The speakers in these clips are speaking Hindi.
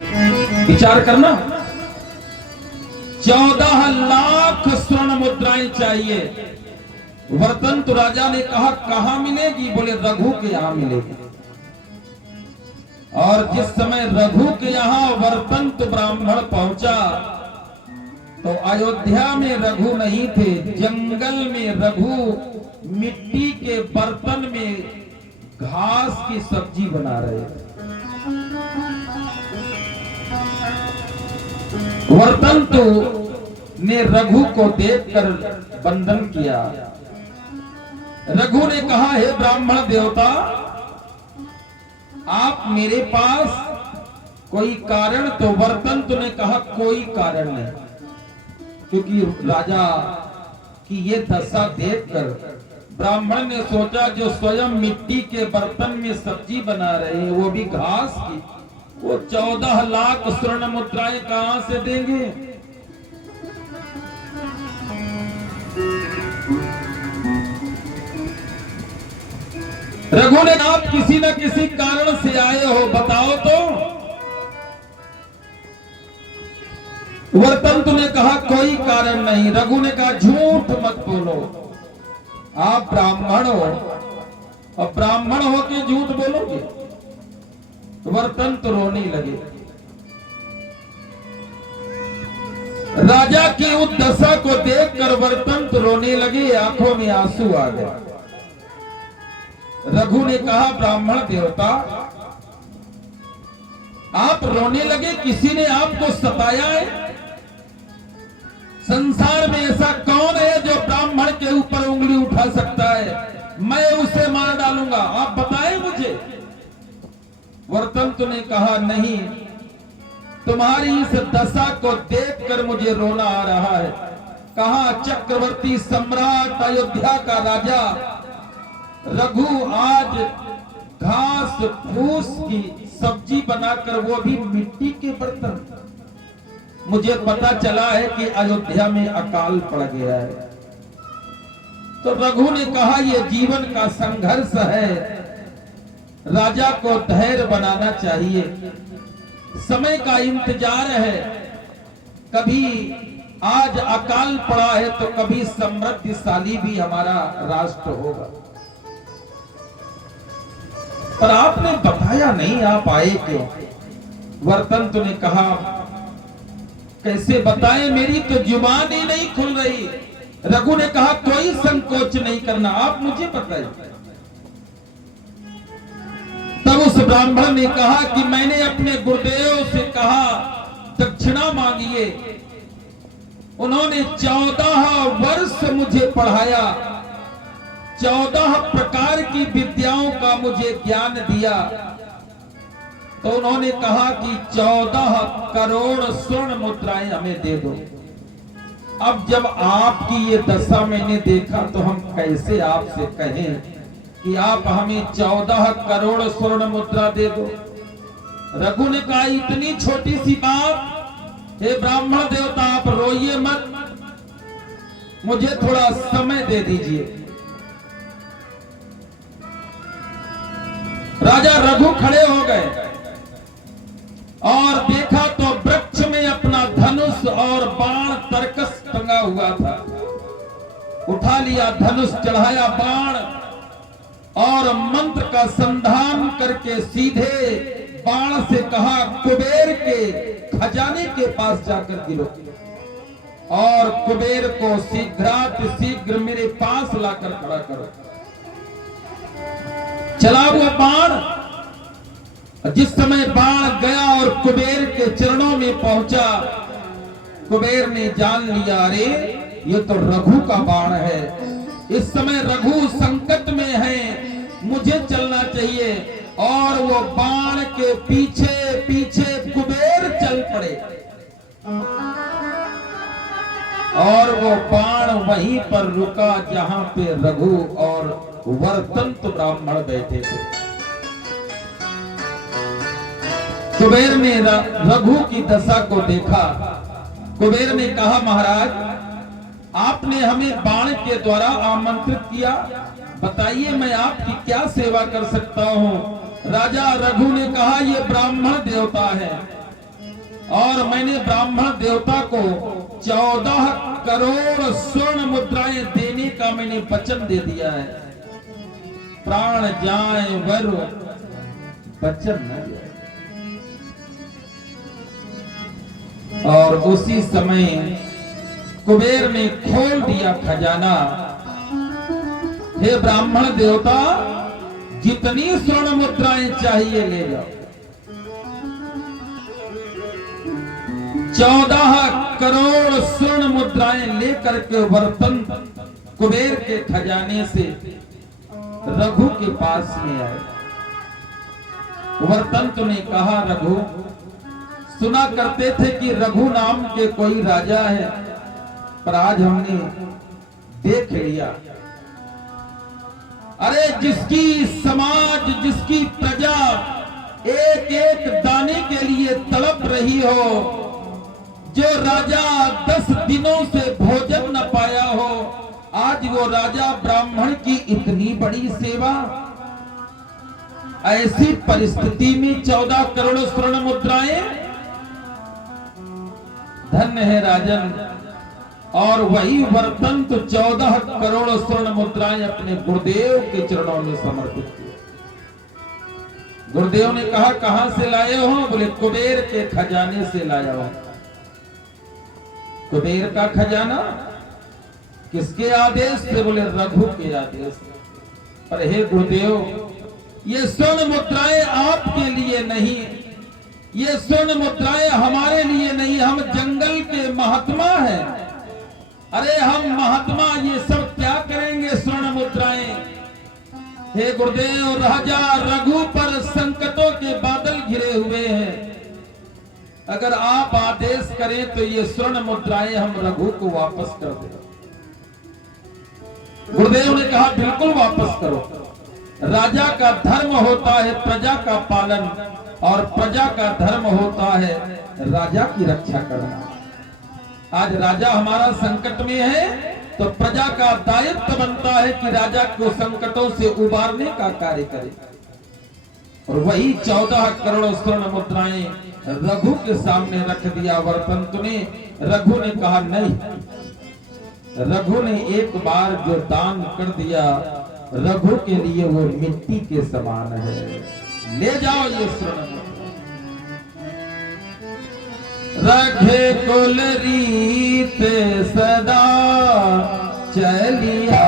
विचार करना, 14 लाख स्वर्ण मुद्राएं चाहिए। वर्तन तो राजा ने कहा कहां मिलेगी? बोले रघु के यहां मिलेगी। और जिस समय रघु के यहां वर्तंत ब्राह्मण पहुंचा तो अयोध्या में रघु नहीं थे, जंगल में रघु मिट्टी के बर्तन में घास की सब्जी बना रहे थे। वर्तंत ने रघु को देखकर वंदन किया। रघु ने कहा, हे ब्राह्मण देवता, आप मेरे पास कोई कारण? तो वर्तंत ने कहा कोई कारण नहीं, क्योंकि राजा की ये दशा देखकर ब्राह्मण ने सोचा जो स्वयं मिट्टी के बर्तन में सब्जी बना रहे हैं, वो भी घास की, वो 14 लाख स्वर्ण मुद्राएं कहां से देंगे? रघु ने, आप किसी न किसी कारण से आए हो, बताओ तो। वर्तंत ने कहा कोई कारण नहीं। रघु ने कहा झूठ मत बोलो, आप ब्राह्मण हो और ब्राह्मण हो के झूठ बोलोगे? वर्तंत रोने लगे। राजा की उस दशा को देखकर वर्तंत रोने लगे, आंखों में आंसू आ गए। रघु ने कहा ब्राह्मण देवता, आप रोने लगे, किसी ने आपको सताया है? संसार में ऐसा कौन है जो ब्राह्मण के ऊपर उंगली उठा सकता है? मैं उसे मार डालूंगा, आप बताएं मुझे। वर्तंत ने कहा नहीं, तुम्हारी इस दशा को देखकर मुझे रोना आ रहा है। कहा चक्रवर्ती सम्राट अयोध्या का राजा रघु आज घास फूस की सब्जी बनाकर, वो भी मिट्टी के बर्तन। मुझे पता चला है कि अयोध्या में अकाल पड़ गया है। तो रघु ने कहा ये जीवन का संघर्ष है, राजा को धैर्य बनाना चाहिए, समय का इंतजार है। कभी आज अकाल पड़ा है तो कभी समृद्धिशाली भी हमारा राष्ट्र होगा। पर आपने बताया नहीं, आप आए क्यों? वर्तंत ने कहा कैसे बताएं, मेरी तो जुबान ही नहीं खुल रही। रघु ने कहा कोई संकोच नहीं करना, आप मुझे बताइए। तब उस ब्राह्मण ने कहा कि मैंने अपने गुरुदेव से कहा दक्षिणा मांगिए, उन्होंने 14 वर्ष मुझे पढ़ाया, 14 प्रकार की विद्याओं का मुझे ज्ञान दिया। तो उन्होंने कहा कि 14 करोड़ स्वर्ण मुद्राएं हमें दे दो। अब जब आपकी ये दशा मैंने देखा तो हम कैसे आपसे कहें कि आप हमें 14 करोड़ स्वर्ण मुद्रा दे दो? रघु ने कहा इतनी छोटी सी बात, हे ब्राह्मण देवता आप रोइए मत, मुझे थोड़ा समय दे दीजिए। राजा रघु खड़े हो गए और देखा तो वृक्ष में अपना धनुष और बाण तरकस टंगा हुआ था। उठा लिया धनुष, चढ़ाया बाण और मंत्र का संधान करके सीधे बाण से कहा कुबेर के खजाने के पास जाकर गिरो और कुबेर को शीघ्र मेरे पास लाकर खड़ा करो। चला हुआ बाण, जिस समय बाण गया और कुबेर के चरणों में पहुंचा, कुबेर ने जान लिया अरे ये तो रघु का बाण है, इस समय रघु संकट में है, मुझे चलना चाहिए। और वो बाण के पीछे पीछे कुबेर चल पड़े और वो बाण वहीं पर रुका जहां पे रघु और वर्तंत ब्राह्मण बैठे थे। कुबेर ने रघु की दशा को देखा। कुबेर ने कहा महाराज, आपने हमें बाण के द्वारा आमंत्रित किया, बताइए मैं आपकी क्या सेवा कर सकता हूँ? राजा रघु ने कहा ये ब्राह्मण देवता है, और मैंने ब्राह्मण देवता को 14 करोड़ स्वर्ण मुद्राएं देने का मैंने वचन दे दिया है। प्राण जाए वर वचन न जाए। और उसी समय कुबेर ने खोल दिया खजाना। हे ब्राह्मण देवता, जितनी स्वर्ण मुद्राएं चाहिए ले जाओ। 14 करोड़ स्वर्ण मुद्राएं लेकर के वर्तंत कुबेर के खजाने से रघु के पास में आए। वर्तंत ने कहा, रघु, सुना करते थे कि रघु नाम के कोई राजा है, पर आज हमने देख लिया। अरे जिसकी समाज, जिसकी प्रजा एक एक दाने के लिए तड़प रही हो, जो राजा 10 दिनों से भोजन न पाया हो, आज वो राजा ब्राह्मण की इतनी बड़ी सेवा। ऐसी परिस्थिति में 14 करोड़ स्वर्ण मुद्राएं, धन्य है राजन। और वही वर्तंत 14 करोड़ स्वर्ण मुद्राएं अपने गुरुदेव के चरणों में समर्पित किए। गुरुदेव ने कहा, कहां से लाए हो? बोले, कुबेर के खजाने से लाया हो। कुबेर का खजाना किसके आदेश से? बोले, रघु के आदेश से। पर हे गुरुदेव, ये स्वर्ण मुद्राएं आपके लिए नहीं, ये स्वर्ण मुद्राएं हमारे लिए नहीं, हम जंगल के महात्मा हैं। अरे हम महात्मा ये सब क्या करेंगे स्वर्ण मुद्राएं? हे गुरुदेव, राजा रघु पर संकटों के बादल घिरे हुए हैं। अगर आप आदेश करें तो ये स्वर्ण मुद्राएं हम रघु को वापस कर दें। गुरुदेव ने कहा, बिल्कुल वापस करो। राजा का धर्म होता है प्रजा का पालन, और प्रजा का धर्म होता है राजा की रक्षा करना। आज राजा हमारा संकट में है तो प्रजा का दायित्व बनता है कि राजा को संकटों से उबारने का कार्य करे। और वही 14 करोड़ स्वर्ण मुद्राएं रघु के सामने रख दिया वर्तंत ने। रघु ने कहा, नहीं। रघु ने एक बार जो दान कर दिया, रघु के लिए वो मिट्टी के समान है। ले जाओ ये स्वर्ण मुद्रा। रखे कुल रीत सदा चलिया,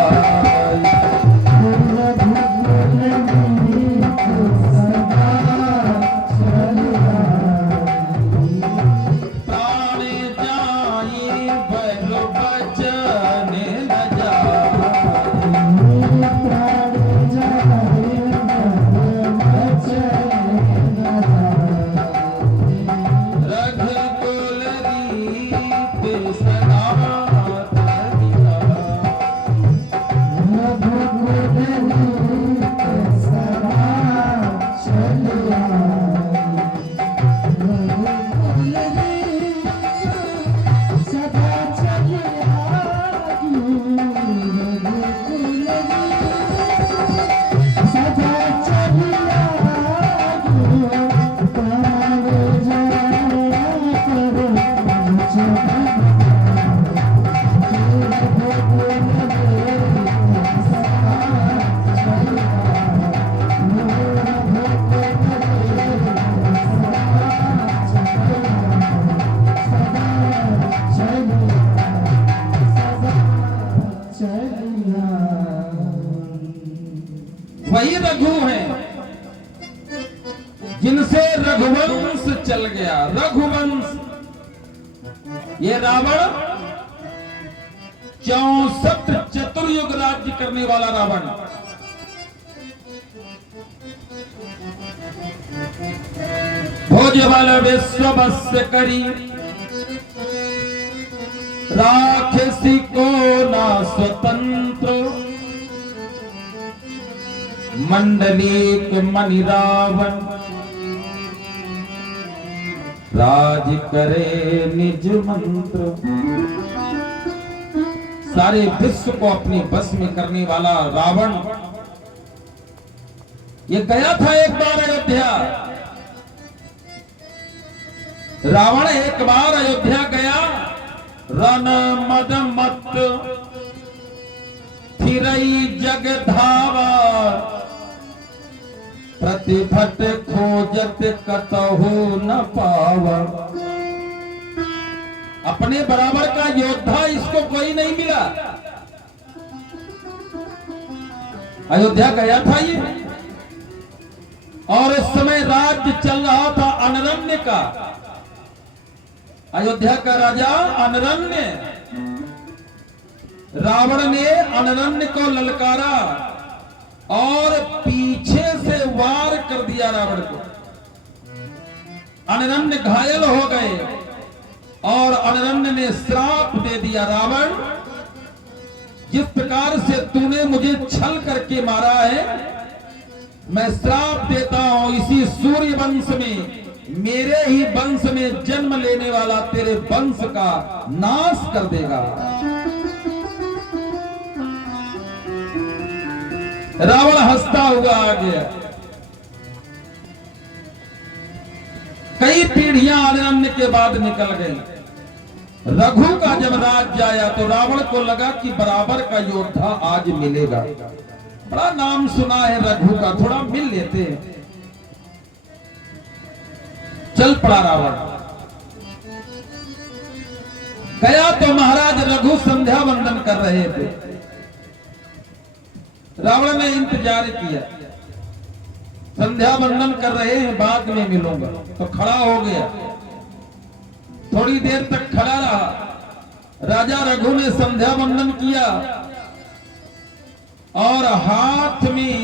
वही रघु हैं जिनसे रघुवंश चल गया। रघुवंश, ये रावण 64 चतुर्युग राज्य करने वाला रावण, भोज बल विश्व बस्य करी, राक्षसी को ना स्वतंत्र, मंडलीक मणि रावण, राज करे निज मंत्र। सारे विश्व को अपने बस में करने वाला रावण, ये गया था एक बार अयोध्या। रावण एक बार अयोध्या गया, रन मद मत फिरई जग धावा, प्रतिभट खोजत कतहु न पावा। अपने बराबर का योद्धा इसको कोई नहीं मिला। अयोध्या गया था ये, और इस समय राज्य चल रहा था अनरण्य का। अयोध्या का राजा अनरण्य। रावण ने अनरण्य को ललकारा और पीछे से वार कर दिया रावण को। अनरण्य घायल हो गए और अनरण्य ने श्राप दे दिया, रावण जिस प्रकार से तूने मुझे छल करके मारा है, मैं श्राप देता हूं इसी सूर्य वंश में, मेरे ही वंश में जन्म लेने वाला तेरे वंश का नाश कर देगा। रावण हंसता हुआ आ गया। कई पीढ़ियां अनरण्य के बाद निकल गई। रघु का जब राज्य आया तो रावण को लगा कि बराबर का योद्धा आज मिलेगा। बड़ा नाम सुना है रघु का, थोड़ा मिल लेते हैं। चल पड़ा रावण। गया तो महाराज रघु संध्या वंदन कर रहे थे। रावण ने इंतजार किया, संध्या वंदन कर रहे हैं, बाद में मिलूंगा, तो खड़ा हो गया। थोड़ी देर तक खड़ा रहा। राजा रघु ने संध्या वंदन किया और हाथ में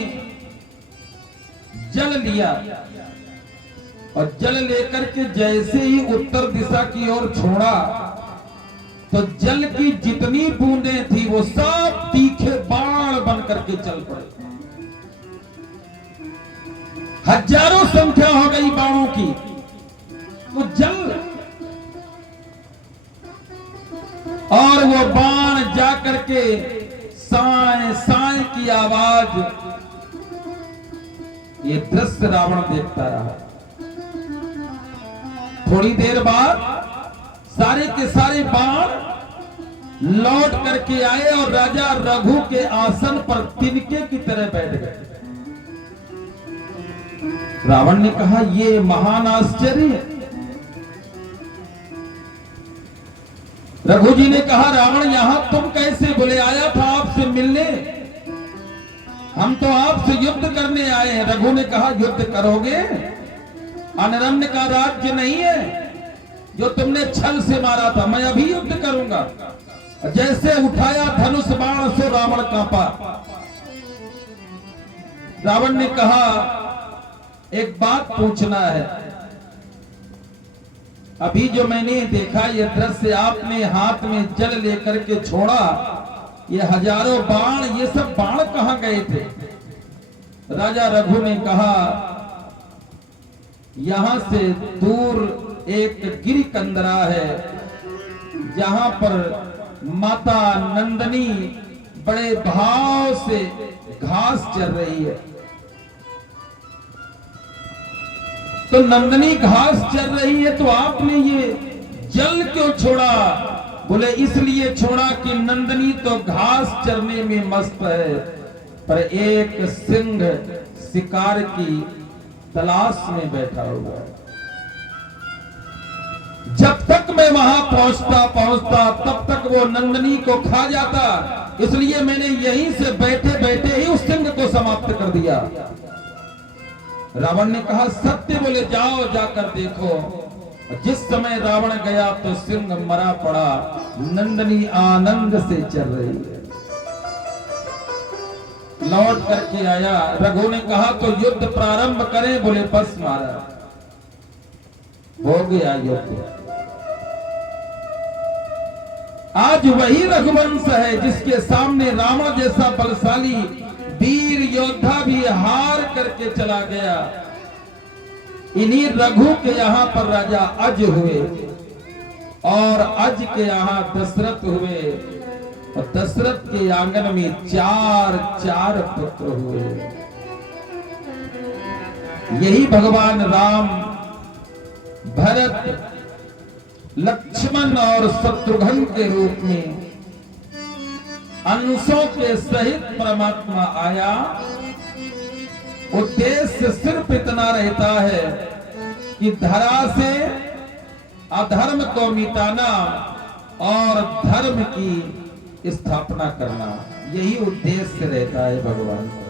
जल लिया, और जल लेकर के जैसे ही उत्तर दिशा की ओर छोड़ा तो जल की जितनी बूंदें थी वो सब तीखे बाण बन करके चल पड़े। हजारों संख्या हो गई बाणों की। वो जल और वो बाण जाकर के साए साए की आवाज। ये दृश्य रावण देखता रहा। थोड़ी देर बाद सारे के सारे बाण लौट करके आए और राजा रघु के आसन पर तिनके की तरह बैठ गए। रावण ने कहा, ये महान आश्चर्य। रघु जी ने कहा, रावण यहां तुम कैसे? बोले, आया था आपसे मिलने, हम तो आपसे युद्ध करने आए हैं। रघु ने कहा, युद्ध करोगे? अनरण्य का राज्य नहीं है जो तुमने छल से मारा था, मैं अभी युद्ध करूंगा। जैसे उठाया धनुष बाण से रावण कांपा। रावण ने कहा, एक बात पूछना है। अभी जो मैंने देखा ये दृश्य, आपने हाथ में जल लेकर के छोड़ा, ये हजारों बाण, ये सब बाण कहां गए थे? राजा रघु ने कहा, यहां से दूर एक गिरी कंदरा है जहां पर माता नंदनी बड़े भाव से घास चर रही है। तो नंदनी घास चर रही है तो आपने ये जल क्यों छोड़ा? बोले, इसलिए छोड़ा कि नंदनी तो घास चरने में मस्त है, पर एक सिंह शिकार की तलाश में बैठा हुआ है। जब तक मैं वहां पहुंचता तब तक वो नंदनी को खा जाता, इसलिए मैंने यहीं से बैठे बैठे ही उस सिंह को समाप्त कर दिया। रावण ने कहा, सत्य? बोले, जाओ जाकर देखो। जिस समय रावण गया तो सिंह मरा पड़ा, नंदनी आनंद से चल रही है। लौट करके आया। रघु ने कहा, तो युद्ध प्रारंभ करें? बोले, बस महाराज, हो गया युद्ध। आज वही रघुवंश है जिसके सामने रावण जैसा बलशाली वीर योद्धा भी हार करके चला गया। इन्हीं रघु के यहाँ पर राजा अज हुए और अज के यहाँ दशरथ हुए, और दशरथ के आंगन में 4 पुत्र हुए। यही भगवान राम, भरत, लक्ष्मण और शत्रुघ्न के रूप में अंशों के सहित परमात्मा आया। उद्देश्य सिर्फ इतना रहता है कि धरा से अधर्म को मिटाना और धर्म की स्थापना करना, यही उद्देश्य रहता है भगवान का।